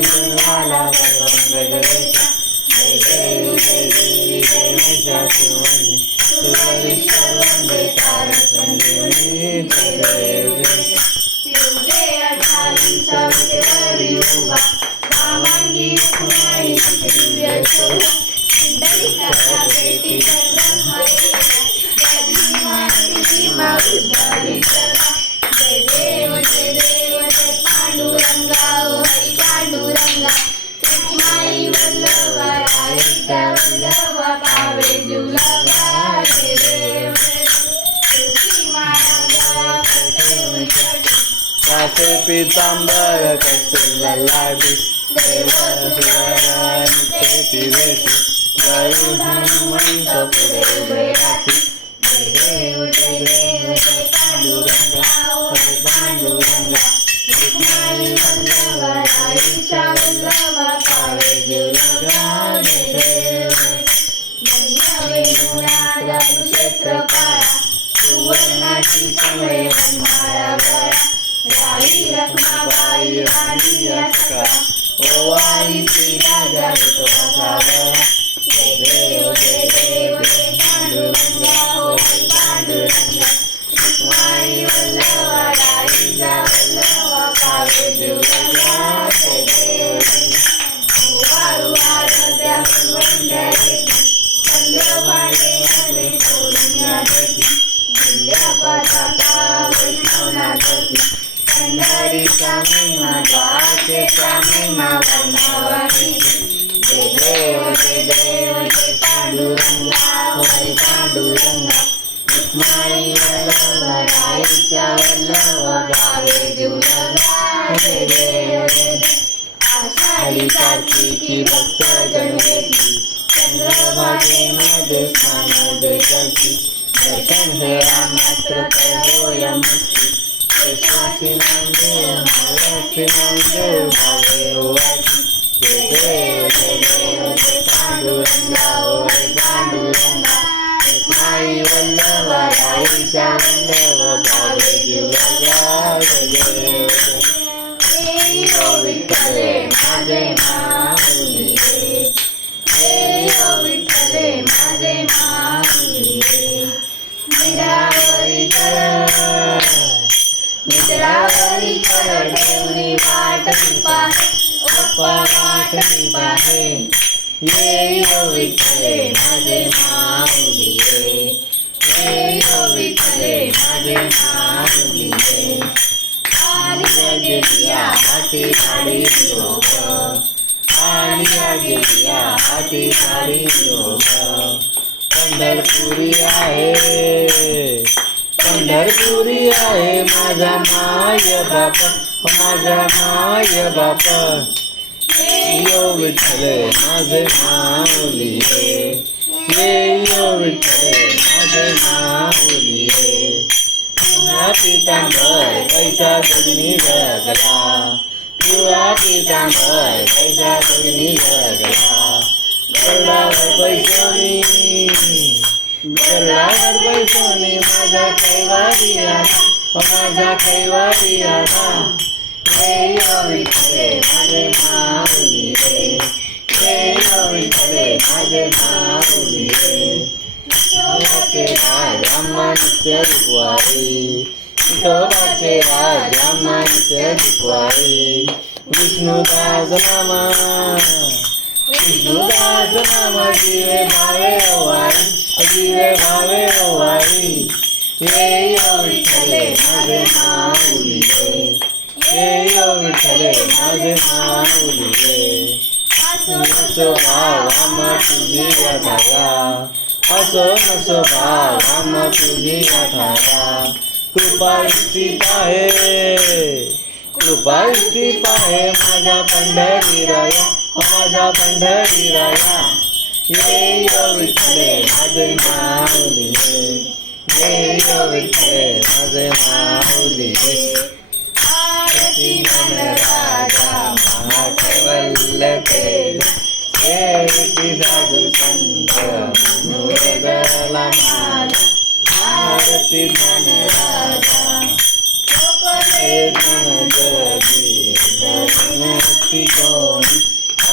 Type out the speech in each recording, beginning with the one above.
झाला गणेश जय देव जय देवी जय महिषासुरमर्दिनी सुरेश्वर वंदे तारक संजीवनी जय देव जय युगे 28 वरी उभा वामांगी रुक्मिणी दिव्य शोभा सिद्धविष्टाच्या भेटी जय देव जय पांडुरंगा हरी पांडुरंगा रुक्माई वल्लभा राईचा वल्लभा पावे जुलगा जय देव तुळशी माळा कासे पीतांबर कस्तुरला लाडी देव सुरारानी वेशी गरुड हनुमंत पुढे उभे राहती जय देव जय पांडुरंगा हरी पांडुरंगा रुक्माई वल्लभा राईचा वल्लभा पावे जुलगा जय देव धन्य वेणुनादा क्षेत्रपाळा सुवर्णाची कमळे वनमाळा गळा राई रखमाबाई राणी असका ओवाळीची राजा विठोबाचा जय देव जय पांडुरंगा हरी पांडुरंगा रुक्माई वल्लभा राईचा वल्लभा पावे जुलगा जय देव वाळू आरत्या फुलवंड्या देती चंद्रभागे नदी सोडून देती दिंड्या पताका वैष्णवनाथी पंढरीचा महिमा द्वारकेचा महिमा वर्णावाही जय देव जय पांडुरंगा हरी पांडुरंगा रुक्माई वल्लभा राईचा वल्लभा पावे जुलगा जय देव आषाढी कार्तिकी भक्तजन येती चंद्रभागेमध्ये स्नान जे करती दर्शन हे मात्र होय मुक्ती विश्वासी नामदेव महाराष्ट्री नामदेव भावे ओवाची जय देव जय पांडुरंगा हरी पांडुरंगा रुक्माई वल्लभा राईचा वल्लभा पावे जुलगा जय देव जय विठ्ठले माझे माऊली जय विठ्ठले माझे माऊली निद्रावरी कर ठेवली वाटणी पाहे ये विठ्ठले माझे माऊली ये विठ्ठले माझे माऊली आलिया गेलिया हाती गाडी योग आलिया गेलिया हाती गाडी योग पंढरपुरी आहे माझा माय बाप माझा माय बाप यो विठ्ठले माझे माऊली यो विठ्ठले माझे माऊली पिवळा पितांबर पैसा दुधनी जगला पिवळा पितांबर पैसा दुधनी जगला गरुडावर बैसोनी माझा कैवारी आला जय विठ्ठले माझे माऊली जय विठ्ठले माझे माऊली विठोबाचे राज आम्हा नित्य दुखवारी विठोबाचे राज आम्हा नित्य दुखवारी विष्णुदास नामा जीवे भावे ओवारी हे विठ्ठले माझे माऊली हे विठ्ठले माझे माऊली असो भाव आम्हा तुझी गाठाया असो भाव आम्हा तुझी गाठाया कृपा स्थित आहे माझा पंढरीराया माझा पंढरीराया ये विठ्ठले माझे माऊली ये विठ्ठले माझे माऊली आरती मन राजा महाठवल्ल तेज साधू संत मुरगला माला आरती मन राजा मन जगी आरती कोणी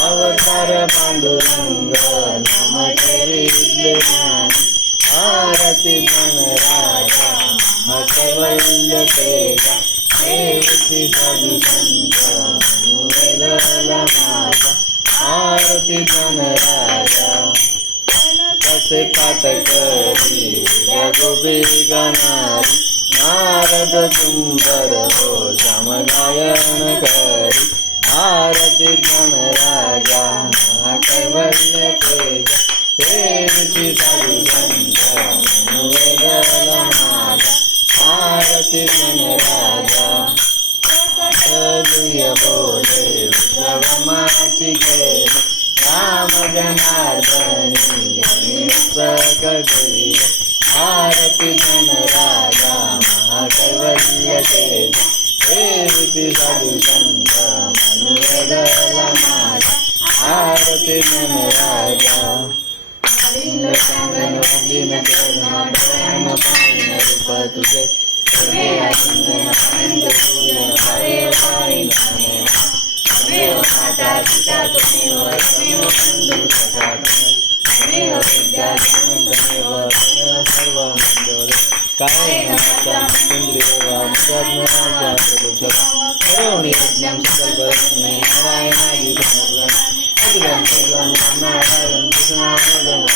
अवतार पांडुरंग नाम ठेविले ज्ञानी आरती गणराजा महाकैवल्य तेजा देवती साधू संत वेदला माझा आरती गणराजा कसे पाठ करी गोपी गाणारी नारद सुंदर हो श्याम गायन करी आरती गणराजा महाकैवल्य तेजा देवती साधू संत वेदला माझा आरती गणराजा सदुय बोले विश्वमाची केले राम जनार्दनी प्रकटविले आरती गणराजा महाकैवल्य तेजा देवती साधू संत मनुवेदला माझा आरती गणराजा संगन वंदिन चरण प्रेम पावन रूप तुझे चिंतन आनंद सूर्य हरे पाई त्वमेव माता पिता त्वमेव बंधु सखा त्वमेव विद्या त्वमेव सर्व मंगल कायेन वाचा मनेन्द्रियर्वा बुद्ध्यात्मना जातः करोमि यज्ञं सकलकर्मणि नारायणाय धन्यवाद अदिगं सर्वं नारायणं कृष्णामृतं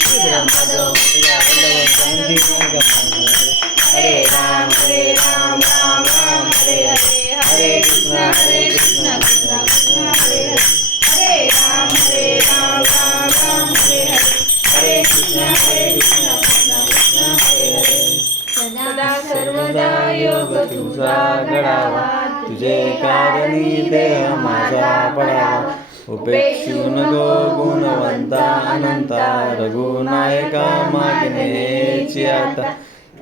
श्रीधरं पदं श्रीवल्लभं शान्तिमङ्गलं हरे राम राम राम हरे हरे हरे कृष्ण कृष्ण कृष्ण हरे हरे हरे राम राम हरे हरे हरे कृष्ण कृष्ण कृष्ण हरे हरे सदा सर्वदा योग तुझा घडावा तुझे कारणी देह माझा पडावा उपेक्षू नको गुणवंता अनंता रघुनायका मागणेची आता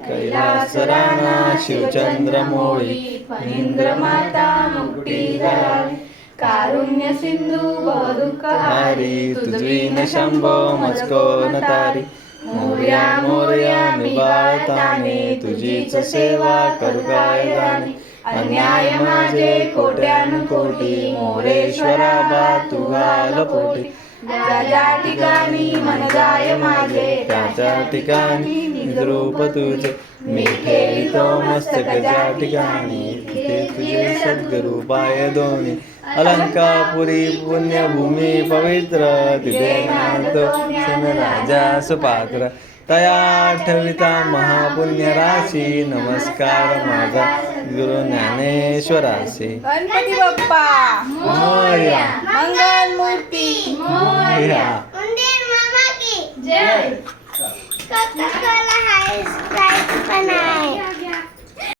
कैलास राणा शिवचंद्र मोळी फणींद्र माता मुक्ती दारी कारुण्य सिंधू दुःख हारी तुझवीन शंभो मस्को न तारी मोरया मोरया निबाळताने तुझीच सेवा करू काय जाणे अन्याय माझे कोट्यानुकोटी मोरेश्वरा बा तू घाल पोटी ज्या ठिकाणी मन जाय माझे त्या ठिकाणी निजरूप तुझे मी ठेवितो मस्तक ज्या ठिकाणी तिथे तुझे सद्गुरु पाय दोन्ही अलंकापुरी पुण्यभूमी पवित्र तिथे नांदतो सन राजा सुपात्र तया ठविता महापुण्य राशी नमस्कार माझा गुरु ज्ञानेश्वरासी गणपती बाप्पा मोरया मंगल मूर्ती मोरया उंदीर मामा की जय कोका कोला हाय स्प्राइट पण आहे